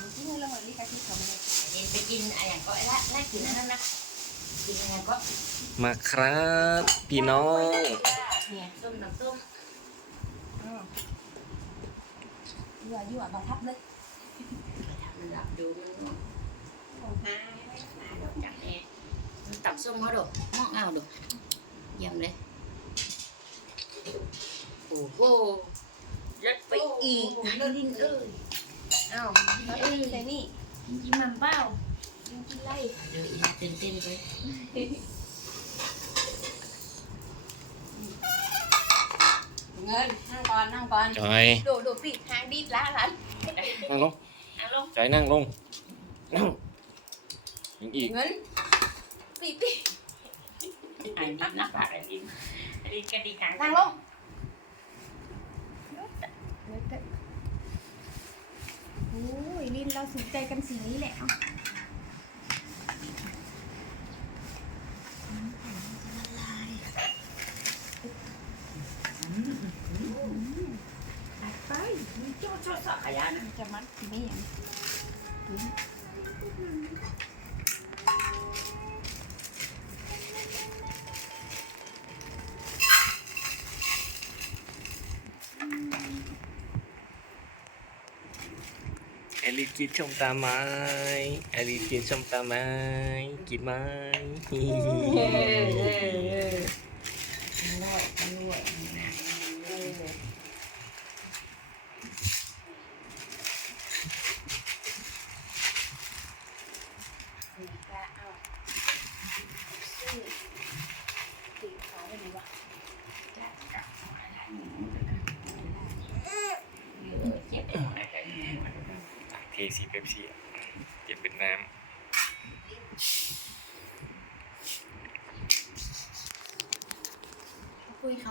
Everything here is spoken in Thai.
มที่เราเหมือนลิกาที่เขาไม่ได้เย็นไปกินอะไรอย่างก็ไอ้ละไล่กินอันนั้นนะกินอะไรก็มาครับพี่น้องเนี่ยส้มน้ำส้มอืมยั่วยั่วบังคับเลยทำรับดูมันเนาะโอ้หามาดอกจังเลยมันตับส้มเขาดอกมองเอาดอกเยี่ยมเลยโอ้โหรถไปอีกนะดินเอ้ย เอ้าเราเอ้ยแต่นี่กินมันเปล่ากินกินไล่เดี๋ยวอีกตื่นเต้นไปเงินนั่งก่อนนั่งก่อนจอยโดดโดดปิดทางดีดละหลานนั่งลงเอาลงจอยนั่งลงนั่งยังอีกเงินปิดปิดอันนี้นะปากอันนี้อันนี้กระดิกหางนั่งลงโอ้ยลิน เราสนใจกันสีนี้แหละไปโจ้โจ้สักยานจะมัดไม่ยัง แอลิกินชมตาไม้แอลิกินชมตาไม้กินไม้เออเออเอออร่อยอร่อยเออ จะเอาซื้อตีขาได้ไหมวะ จะกลับมาได้หนูเออเจ็บไปหมดเลย เท สีเป๊ปซี่เปลี่ยนเป็นน้ำคุยเขา